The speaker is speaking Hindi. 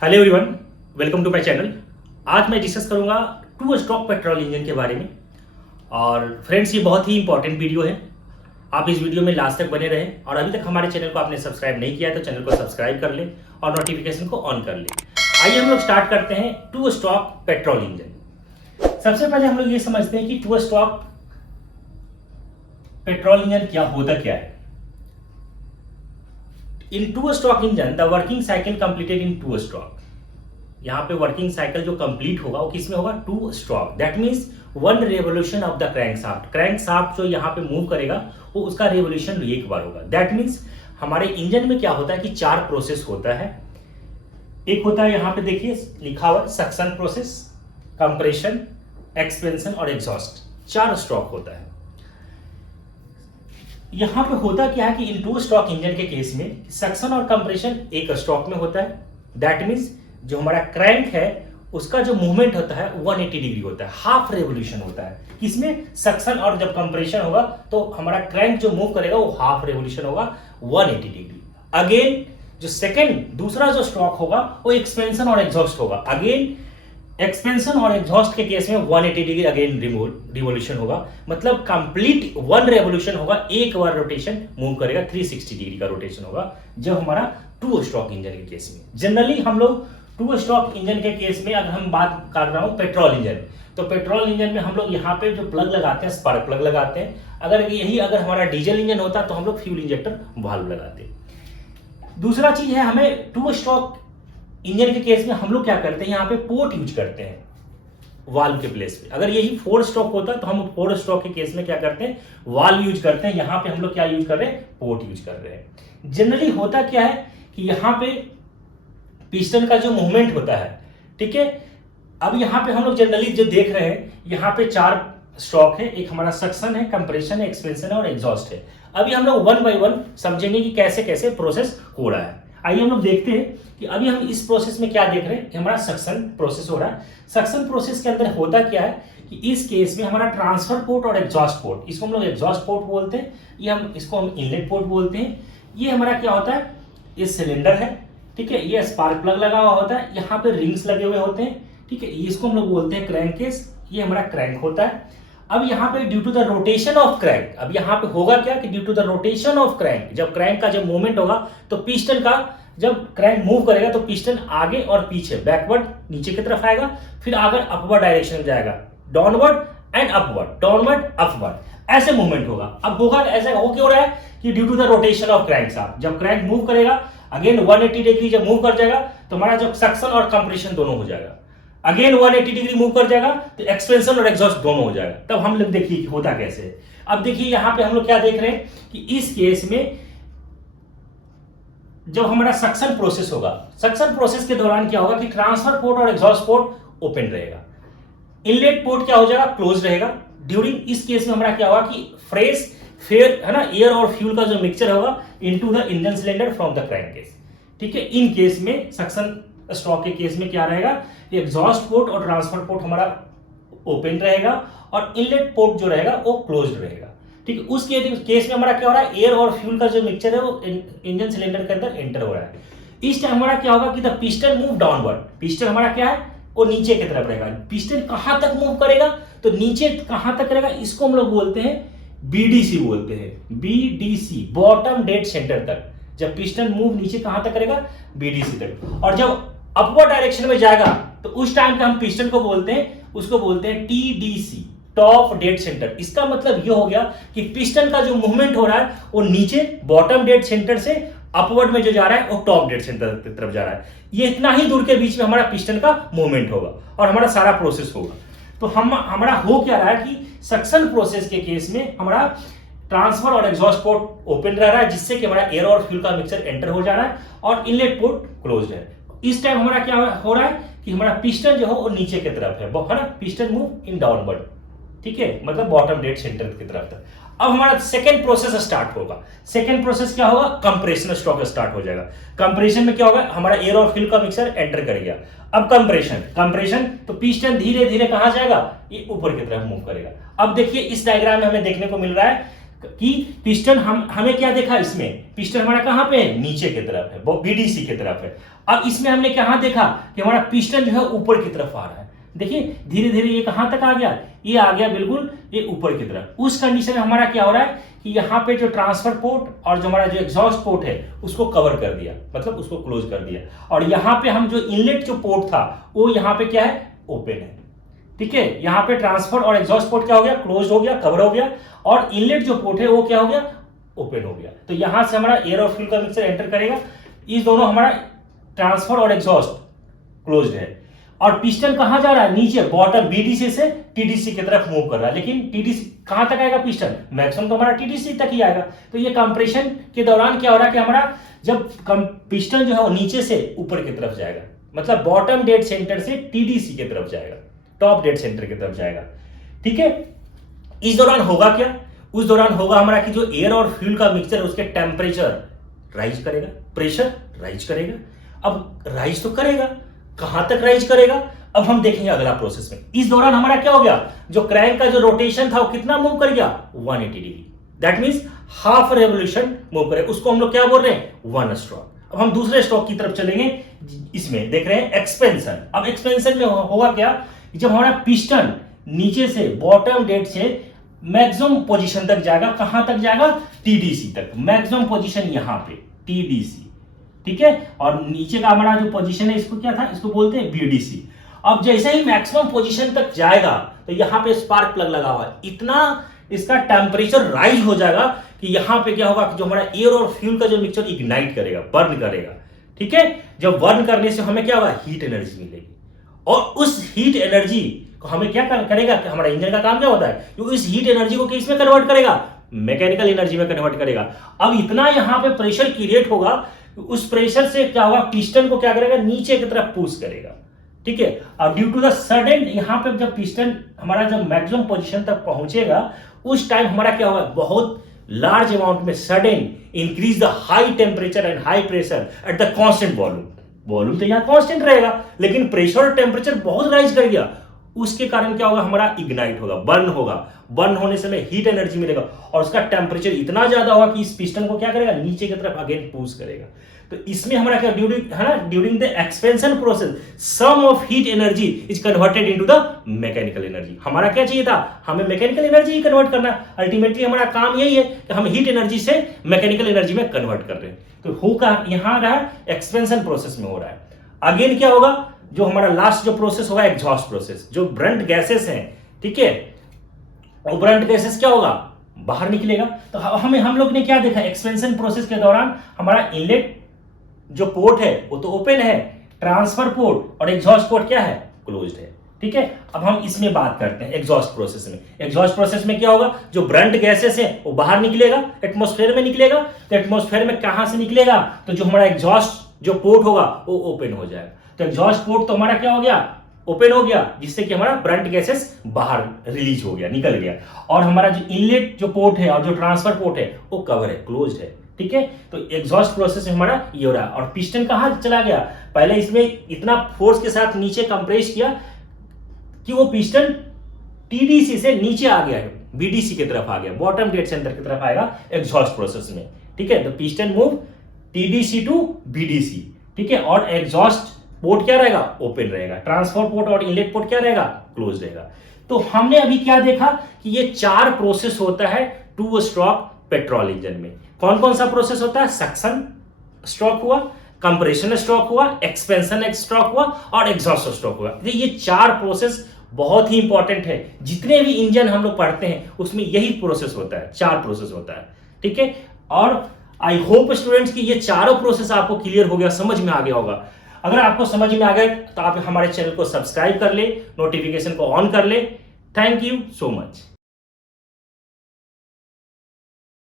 Hello everyone, welcome to my channel. आज मैं डिस्कस करूंगा टू स्ट्रोक पेट्रोल इंजन के बारे में। और फ्रेंड्स, ये बहुत ही इंपॉर्टेंट वीडियो है। आप इस वीडियो में लास्ट तक बने रहें और अभी तक हमारे चैनल को आपने सब्सक्राइब नहीं किया है तो चैनल को सब्सक्राइब कर ले और नोटिफिकेशन को ऑन कर ले। आइए हम लोग स्टार्ट करते हैं टू स्ट्रोक पेट्रोल इंजन। सबसे पहले हम लोग ये समझते हैं कि टू स्ट्रोक पेट्रोल इंजन क्या होता क्या है। In two stroke engine the working cycle completed in two stroke. यहाँ पे वर्किंग साइकिल जो कंप्लीट होगा वो किसमें होगा? Two stroke. That means one revolution of the crankshaft. Crankshaft जो यहाँ पे मूव करेगा वो उसका रेवोल्यूशन एक बार होगा। दैट मींस हमारे इंजन में क्या होता है कि चार प्रोसेस होता है। एक होता है यहाँ पे देखिए लिखा हुआ सक्शन प्रोसेस, कंप्रेशन, एक्सपेंशन और एग्जॉस्ट। चार स्ट्रोक होता है। यहां पे होता क्या है कि इन टू स्ट्रोक इंजन के केस में सक्शन और कंप्रेशन एक स्ट्रोक में होता है। दैट मींस जो हमारा क्रैंक है उसका जो मूवमेंट होता है 180 डिग्री होता है, हाफ रेवोल्यूशन होता है। किसमें? सक्शन। और जब कंप्रेशन होगा तो हमारा क्रैंक जो मूव करेगा वो हाफ रेवोल्यूशन होगा 180 डिग्री। अगेन जो सेकेंड दूसरा जो स्ट्रोक होगा वो एक्सपेंशन और एग्जॉस्ट होगा। अगेन एक्सपेंशन और एग्जॉस्ट के केस में 180 डिग्री अगेन रिवोल्यूशन होगा। मतलब कंप्लीट वन रेवोल्यूशन होगा, एक बार रोटेशन मूव करेगा, 360 डिग्री का रोटेशन होगा जब हमारा टू स्ट्रोक इंजन के केस में। जनरली हम लोग टू स्ट्रोक इंजन के केस में अगर हम बात कर रहा हूं पेट्रोल इंजन, तो पेट्रोल इंजन में हम लोग यहाँ पे जो प्लग लगाते हैं स्पार्क प्लग लगाते हैं। अगर हमारा डीजल इंजन होता तो हम लोग फ्यूल इंजेक्टर वाल्व लगाते। दूसरा चीज है, हमें टू स्ट्रोक इंजन के केस में हम लोग क्या करते हैं, यहाँ पे पोर्ट यूज करते हैं वाल्व के प्लेस पे। अगर यही 4 स्ट्रोक होता तो हम 4 स्ट्रोक के केस में क्या करते हैं, वाल्व यूज करते हैं। यहाँ पे हम लोग क्या यूज कर रहे हैं, पोर्ट यूज कर रहे हैं। जनरली होता क्या है कि यहाँ पे पिस्टन का जो मूवमेंट होता है, ठीक है। अब यहाँ पे हम लोग जनरली जो देख रहे हैं, यहाँ पे 4 स्ट्रोक है। एक हमारा सक्शन है, कंप्रेशन है, एक्सपेंशन है और एग्जॉस्ट है। अभी हम लोग वन बाय वन समझेंगे कि कैसे कैसे प्रोसेस हो रहा है। आइए हम लोग देखते हैं कि अभी हम इस प्रोसेस में क्या देख रहे हैं कि हमारा सक्शन प्रोसेस हो रहा है। सक्शन प्रोसेस के अंदर होता क्या है कि इस केस में हमारा ट्रांसफर पोर्ट और एग्जॉस्ट पोर्ट, इसको हम लोग एग्जॉस्ट पोर्ट बोलते हैं, इसको हम इनलेट पोर्ट बोलते हैं। ये हमारा क्या होता है, ये सिलेंडर है, ठीक है। ये स्पार्क प्लग लगा हुआ होता है, यहाँ पे रिंग्स लगे हुए होते हैं, ठीक है। इसको हम लोग बोलते हैं क्रैंक केस। ये हमारा क्रैंक होता है। अब यहाँ पे due to the rotation of crank, अब यहाँ पे होगा क्या कि due to the rotation of crank, जब क्रैंक का जब मूवमेंट होगा तो पिस्टन का जब क्रैंक मूव करेगा तो पिस्टन आगे और पीछे, बैकवर्ड नीचे की तरफ आएगा, फिर आगे अपवर्ड डायरेक्शन में जाएगा, downward and upward, downward upward, ऐसे मूवमेंट होगा। अब होगा ऐसा हो क्यों रहा है कि due to the rotation of crank shaft, जब क्रैंक मूव करेगा अगेन 180 डिग्री जब मूव कर जाएगा तो हमारा जो सक्शन और कंप्रेशन दोनों हो जाएगा। अगेन 180 डिग्री मूव कर जाएगा तो एक्सपेंशन और एग्जॉस्ट दोनों हो जाएगा। तब हम लोग देखिए होता कैसे है। अब देखिए यहाँ पे हम लोग क्या देख रहे हैं कि इस केस में जब हमारा सक्शन प्रोसेस होगा, सक्शन प्रोसेस के दौरान क्या होगा कि ट्रांसफर पोर्ट और एग्जॉस्ट पोर्ट ओपन रहेगा, इनलेट पोर्ट क्या हो जाएगा, क्लोज रहेगा। ड्यूरिंग इस केस में हमारा क्या होगा कि फ्रेश फेयर है ना, एयर और फ्यूल का जो मिक्सचर होगा into the engine cylinder from the crank case, ठीक है। इन केस में सक्शन स्ट्रोक के केस में क्या रहेगा, एग्जॉस्ट पोर्ट और ट्रांसफर पोर्ट हमारा ओपन रहेगा और इनलेट पोर्ट जो रहेगा वो क्लोज्ड रहेगा, ठीक है। उस केस में हमारा क्या हो रहा है, एयर और फ्यूल का जो मिक्सचर है वो इंजन सिलेंडर के अंदर एंटर हो रहा है। इस टाइम हमारा क्या होगा कि the piston move downward, piston हमारा क्या है वो नीचे की तरफ रहेगा। पिस्टन कहां तक मूव करेगा तो नीचे कहां तक करेगा, इसको हम लोग बोलते हैं बीडीसी बोलते हैं, बीडीसी, बॉटम डेड सेंटर तक। जब पिस्टन मूव नीचे कहां तक करेगा, बीडीसी तक। और जब अपवर्ड डायरेक्शन में जाएगा तो उस टाइम पे हम पिस्टन को बोलते हैं, उसको बोलते हैं टीडीसी, टॉप डेड सेंटर। इसका मतलब ये हो गया कि पिस्टन का जो मूवमेंट हो रहा है वो नीचे बॉटम डेड सेंटर से अपवर्ड में जो जा रहा है वो टॉप डेड सेंटर की तरफ जा रहा है। ये इतना ही दूर के बीच में हमारा पिस्टन का मूवमेंट होगा और हमारा सारा प्रोसेस होगा। तो हमारा हो क्या रहा है कि सक्शन प्रोसेस के केस में हमारा ट्रांसफर और एग्जॉस्ट पोर्ट ओपन रह रहा है, जिससे कि हमारा एयर और फ्यूल का मिक्सचर एंटर हो जा रहा है और इनलेट पोर्ट क्लोज्ड है। इस टाइम हमारा क्या हो रहा है कि हमारा पिस्टन जो है वो नीचे की तरफ है ना, पिस्टन मूव इन डाउनवर्ड, ठीक है, मतलब बॉटम डेड सेंटर की तरफ तक। अब हमारा सेकेंड प्रोसेस स्टार्ट होगा। सेकेंड प्रोसेस क्या होगा, कंप्रेशन स्ट्रोक स्टार्ट हो जाएगा। कंप्रेशन में क्या होगा, हमारा एयर और फ्यूल का मिक्सचर एंटर करेगा। अब कंप्रेशन तो पिस्टन धीरे धीरे कहां जाएगा, ये ऊपर की तरफ मूव करेगा। अब देखिए इस डायग्राम में हमें देखने को मिल रहा है कि पिस्टन हमें क्या देखा, इसमें पिस्टन हमारा कहां पे है, नीचे की तरफ है, बीडीसी की तरफ है। अब इसमें हमने कहां देखा कि हमारा पिस्टन जो है ऊपर की तरफ आ रहा है। देखिए धीरे धीरे ये कहां तक आ गया, ये आ गया बिल्कुल ये ऊपर की तरफ। उस कंडीशन में हमारा क्या हो रहा है कि यहाँ पे जो ट्रांसफर पोर्ट और जो हमारा जो एग्जॉस्ट पोर्ट है उसको कवर कर दिया, मतलब उसको क्लोज कर दिया। और यहाँ पे हम जो इनलेट जो पोर्ट था वो यहाँ पे क्या है, ओपन है। ठीक है, यहाँ पे ट्रांसफर और एग्जॉस्ट पोर्ट क्या हो गया, क्लोज हो गया, कवर हो गया। और इनलेट जो पोर्ट है वो क्या हो गया, ओपन हो गया। तो यहां से हमारा एयर और फ्यूल का मिक्सचर एंटर करेगा। ये दोनों हमारा ट्रांसफर और एग्जॉस्ट क्लोज्ड है। और पिस्टन कहां जा रहा है, नीचे बॉटम बीडीसी से टीडीसी की तरफ मूव कर रहा है। लेकिन टीडीसी कहां तक आएगा, पिस्टन मैक्सिमम तो हमारा टीडीसी तक ही आएगा। तो ये कंप्रेशन के दौरान क्या हो रहा है कि हमारा जब पिस्टन जो है वो नीचे से ऊपर की तरफ जाएगा, मतलब बॉटम डेड सेंटर से टीडीसी की तरफ जाएगा, टॉप डेड सेंटर की तरफ जाएगा। ठीक है, इस दौरान होगा क्या, उस दौरान होगा हमारा कि जो एयर और फ्यूल का मिक्सचर उसके टेम्परेचर राइज करेगा, प्रेशर राइज करेगा। अब राइज तो करेगा, कहां तक राइज करेगा, अब हम देखेंगे अगला प्रोसेस में। इस दौरान हमारा क्या हो गया, जो क्रैंक का जो रोटेशन था वो कितना मूव कर गया, 180 degree. That means half revolution move करे, उसको हम लोग क्या बोल रहे हैं, 1 स्ट्रोक। अब हम दूसरे स्ट्रोक की तरफ चलेंगे। इसमें देख रहे हैं एक्सपेंशन। अब एक्सपेंशन में होगा क्या, जब हमारा पिस्टन नीचे से बॉटम डेड से मैक्सिमम पोजीशन तक जाएगा, कहां तक जाएगा, टीडीसी तक। मैक्सिमम पोजीशन यहां पे टीडीसी। ठीक है, और नीचे का हमारा जो पोजीशन है इसको क्या था, इसको बोलते हैं बीडीसी। अब जैसे ही मैक्सिमम पोजीशन तक जाएगा तो यहां पे स्पार्क प्लग लगा हुआ है, इतना इसका टेम्परेचर राइज हो जाएगा कि यहां पे क्या होगा कि जो हमारा एयर और फ्यूल का जो मिक्सचर इग्नाइट करेगा, बर्न करेगा। ठीक है, जब बर्न करने से हमें क्या होगा, हीट एनर्जी मिलेगी। और उस हीट एनर्जी को हमें क्या करेगा, कि हमारा इंजन का काम क्या होता है, जो इस हीट एनर्जी को किस में कन्वर्ट करेगा, मैकेनिकल एनर्जी में कन्वर्ट करेगा। अब इतना यहां पे प्रेशर क्रिएट होगा, उस प्रेशर से क्या होगा, पिस्टन को क्या करेगा, नीचे की तरफ पुश करेगा। ठीक है, अब ड्यू टू द सडन यहां पे जब पिस्टन हमारा जब मैक्सिमम पोजीशन तक पहुंचेगा, उस टाइम हमारा क्या होगा, बहुत लार्ज अमाउंट में sudden increase the high temperature and high pressure at the constant volume. Volume तो यहां कांस्टेंट रहेगा, लेकिन प्रेशर और टेम्परेचर बहुत राइज कर गया। उसके कारण क्या होगा, हमारा इग्नाइट होगा, बर्न होगा। बर्न होने से हमें हीट एनर्जी मिलेगा और उसका टेम्परेचर इतना ज्यादा होगा कि इस पिस्टन को क्या करेगा, नीचे की तरफ अगेन पुश करेगा। तो इसमें हमारा क्या ड्यूरिंग है ना, during the expansion process some of heat energy is converted into the mechanical energy. हमारा क्या चाहिए था, हमें मैकेनिकल एनर्जी ही कन्वर्ट करना। अल्टीमेटली हमारा काम यही है कि हम हीट एनर्जी से मैकेनिकल एनर्जी में कन्वर्ट कर रहे हैं। तो होगा यहां रहा एक्सपेंशन प्रोसेस में हो रहा है। अगेन क्या होगा, जो हमारा लास्ट जो प्रोसेस होगा एग्जॉस्ट प्रोसेस, जो ब्रंट गैसेस हैं, ठीक है, वो ब्रंट गैसेस क्या होगा, बाहर निकलेगा। तो हम लोग ने क्या देखा, एक्सपेंशन प्रोसेस के दौरान हमारा इनलेट जो पोर्ट है वो तो ओपन है, ट्रांसफर पोर्ट और एग्जॉस्ट पोर्ट क्या है, क्लोज्ड है। ठीक है, अब हम इसमें बात करते हैं एग्जॉस्ट प्रोसेस में। एग्जॉस्ट प्रोसेस में क्या होगा, जो ब्रंट गैसेस है वो बाहर निकलेगा, एटमॉस्फेयर में निकलेगा। तो एटमॉस्फेयर में कहां से निकलेगा, तो जो हमारा एग्जॉस्ट जो पोर्ट होगा वो ओपन हो जाएगा। तो एग्जॉस्ट पोर्ट तो हमारा क्या हो गया, ओपन हो गया, जिससे कि हमारा ब्रंट गैसेस बाहर रिलीज हो गया, निकल गया। और हमारा जो इनलेट जो पोर्ट है और जो ट्रांसफर पोर्ट है वो कवर है, क्लोज्ड है। ठीक है, तो एग्जॉस्ट प्रोसेस में हमारा ये हो रहा है। और पिस्टन कहां चला गया, पहले इसमें इतना फोर्स के साथ नीचे कंप्रेस किया कि वो पिस्टन टीडीसी से नीचे आ गया है, बीडीसी की तरफ आ गया, बॉटम डेड सेंटर की तरफ आएगा एग्जॉस्ट प्रोसेस में। ठीक है, तो piston move TDC to BDC. ठीक है, और एग्जॉस्ट पोर्ट क्या रहेगा, ओपन रहेगा। ट्रांसफर पोर्ट और इनलेट पोर्ट क्या रहेगा, क्लोज रहेगा। तो हमने अभी क्या देखा कि ये 4 प्रोसेस होता है 2 स्ट्रोक पेट्रोल इंजन में। कौन कौन सा प्रोसेस होता है, सक्शन स्ट्रोक हुआ, कंप्रेशन स्ट्रोक हुआ, एक्सपेंशन स्ट्रोक हुआ और एग्जॉस्ट स्ट्रोक हुआ। ये 4 प्रोसेस बहुत ही इंपॉर्टेंट है। जितने भी इंजन हम लोग पढ़ते हैं उसमें यही प्रोसेस होता है, 4 प्रोसेस होता है। ठीक है, और आई होप स्टूडेंट्स कि ये चारों प्रोसेस आपको क्लियर हो गया, समझ में आ गया होगा। अगर आपको समझ में आ गया तो आप हमारे चैनल को सब्सक्राइब कर ले, नोटिफिकेशन को ऑन कर ले। Thank you so much.